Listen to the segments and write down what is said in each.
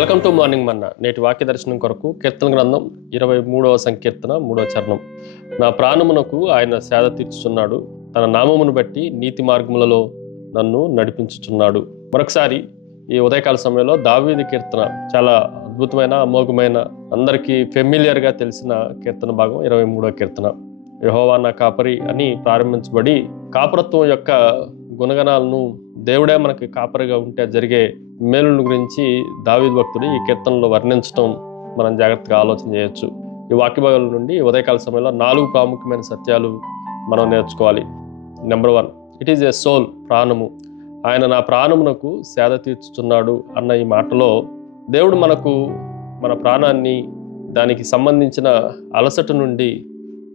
Welcome to morning మన్నా. నేటి వాక్య దర్శనం కొరకు కీర్తన గ్రంథం 23వ సంకీర్తన 3వ చరణం. నా ప్రాణమునకు ఆయన సేద తీర్చుచున్నాడు, తన నామమును బట్టి నీతి మార్గములలో నన్ను నడిపించుచున్నాడు. మరొకసారి ఈ ఉదయకాల సమయంలో దావీదు కీర్తన, చాలా అద్భుతమైన అమోఘమైన అందరికీ ఫెమిలియర్గా తెలిసిన కీర్తన భాగం 23వ కీర్తన. యెహోవా నా కాపరి అని ప్రారంభించబడి కాపరత్వం యొక్క గుణగణాలను, దేవుడే మనకి కాపరిగా ఉంటే జరిగే మేలుల గురించి దావీదు భక్తుడు ఈ కీర్తనలో వర్ణించడం మనం జాగ్రత్తగా ఆలోచన చేయొచ్చు. ఈ వాక్య భాగాల నుండి ఉదయకాల సమయంలో 4 ప్రాముఖ్యమైన సత్యాలు మనం నేర్చుకోవాలి. Number 1, it is a soul, ప్రాణము. ఆయన నా ప్రాణమునకు సేద తీర్చుచున్నాడు అన్న ఈ మాటలో దేవుడు మనకు మన ప్రాణాన్ని, దానికి సంబంధించిన అలసట నుండి,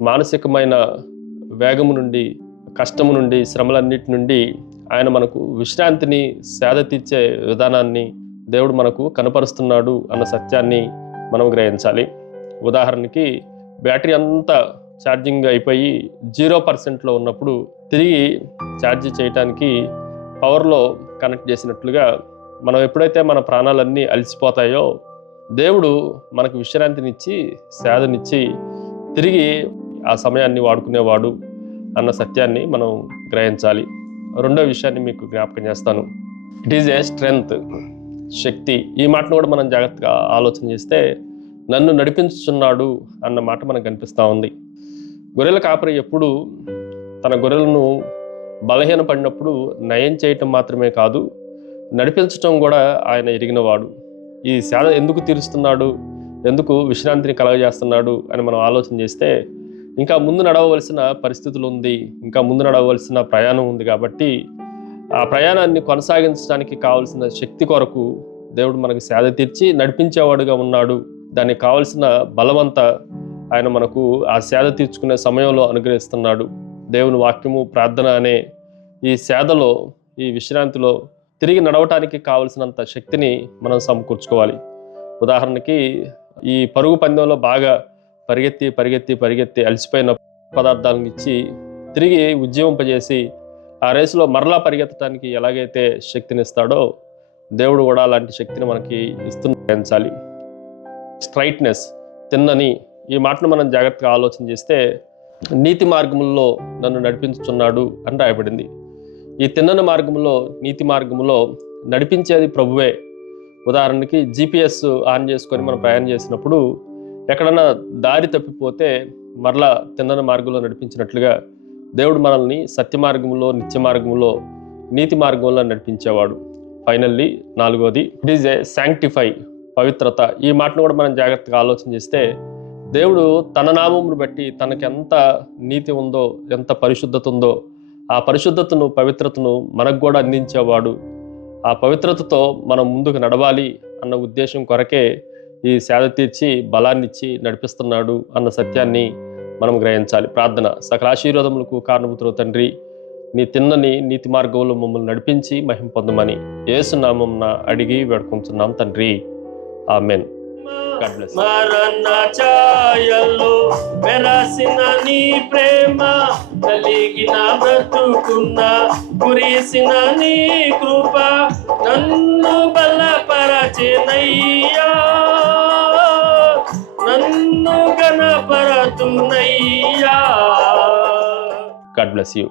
మానసికమైన వేగము నుండి, కష్టము నుండి, శ్రమలన్నిటి నుండి ఆయన మనకు విశ్రాంతిని, సేద తీర్చే విధానాన్ని దేవుడు మనకు కనపరుస్తున్నాడు అన్న సత్యాన్ని మనం గ్రహించాలి. ఉదాహరణకి బ్యాటరీ అంతా ఛార్జింగ్ అయిపోయి 0%లో ఉన్నప్పుడు తిరిగి ఛార్జ్ చేయటానికి పవర్లో కనెక్ట్ చేసినట్లుగా మనం ఎప్పుడైతే మన ప్రాణాలన్నీ అలసిపోతాయో దేవుడు మనకు విశ్రాంతినిచ్చి, సేదనిచ్చి తిరిగి ఆ సమయాన్ని వాడుకునేవాడు అన్న సత్యాన్ని మనం గ్రహించాలి. రెండో విషయాన్ని మీకు జ్ఞాపకం చేస్తాను. ఇట్ ఈజ్ ఏ స్ట్రెంగ్త్, శక్తి. ఈ మాటను కూడా మనం జాగ్రత్తగా ఆలోచన చేస్తే నన్ను నడిపించుచున్నాడు అన్న మాట మనకు కనిపిస్తూ ఉంది. గొర్రెల కాపరి ఎప్పుడు తన గొర్రెలను బలహీనపడినప్పుడు నయం చేయటం మాత్రమే కాదు, నడిపించటం కూడా ఆయన ఎరిగినవాడు. ఈ సేద ఎందుకు తీరుస్తున్నాడు, ఎందుకు విశ్రాంతిని కలగజేస్తున్నాడు అని మనం ఆలోచన చేస్తే ఇంకా ముందు నడవవలసిన పరిస్థితులు ఉంది, ఇంకా ముందు నడవలసిన ప్రయాణం ఉంది. కాబట్టి ఆ ప్రయాణాన్ని కొనసాగించడానికి కావలసిన శక్తి కొరకు దేవుడు మనకు సేద తీర్చి నడిపించేవాడుగా ఉన్నాడు. దానికి కావలసిన బలమంతా ఆయన మనకు ఆ సేద తీర్చుకునే సమయంలో అనుగ్రహిస్తున్నాడు. దేవుని వాక్యము, ప్రార్థన అనే ఈ సేదలో, ఈ విశ్రాంతిలో తిరిగి నడవటానికి కావలసినంత శక్తిని మనం సమకూర్చుకోవాలి. ఉదాహరణకి ఈ పరుగు పందెంలో బాగా పరిగెత్తి అలసిపోయిన పదార్థాలను ఇచ్చి తిరిగి ఉజ్జీవింపజేసి ఆ రేసులో మరలా పరిగెత్తడానికి ఎలాగైతే శక్తినిస్తాడో దేవుడు కూడా అలాంటి శక్తిని మనకి ఇస్తుంచాలి. స్ట్రైట్నెస్, తిన్నని, ఈ మాటను మనం జాగ్రత్తగా ఆలోచన చేస్తే నీతి మార్గముల్లో నన్ను నడిపించుచున్నాడు అని రాయబడింది. ఈ తిన్నని మార్గంలో, నీతి మార్గంలో నడిపించేది ప్రభువే. ఉదాహరణకి GPS ఆన్ చేసుకొని మనం ప్రయాణం చేసినప్పుడు ఎక్కడన్నా దారి తప్పిపోతే మరలా తిన్నని మార్గంలో నడిపించినట్లుగా దేవుడు మనల్ని సత్య మార్గంలో, నిత్య మార్గంలో, నీతి మార్గంలో నడిపించేవాడు. ఫైనల్లీ 4వది, ఇట్ ఈజ్ ఏ శాంక్టిఫై, పవిత్రత. ఈ మాటను కూడా మనం జాగ్రత్తగా ఆలోచన చేస్తే దేవుడు తన నామమును బట్టి తనకి ఎంత నీతి ఉందో, ఎంత పరిశుద్ధత ఉందో ఆ పరిశుద్ధతను, పవిత్రతను మనకు కూడా అందించేవాడు. ఆ పవిత్రతతో మనం ముందుకు నడవాలి అన్న ఉద్దేశం కొరకే ఈ సేద తీర్చి బలాన్నిచ్చి నడిపిస్తున్నాడు అన్న సత్యాన్ని మనం గ్రహించాలి. ప్రార్థన. సకల ఆశీర్వాదములకు కారణభూతుడు తండ్రి, నీ తిన్నని నీతి మార్గంలో మమ్మల్ని నడిపించి మహిమ పొందమని యేసు నామమున అడిగి వేడుకుంటున్నాం తండ్రి, ఆమేన్. God bless. మరణ ఛాయల్లో మెరసిన నీ ప్రేమ, కలిగిన బ్రతుకున్న కురిసిన నీ కృప నన్ను బలపరచెనయ్యా, నన్ను గణపరచునయ్యా. God bless you.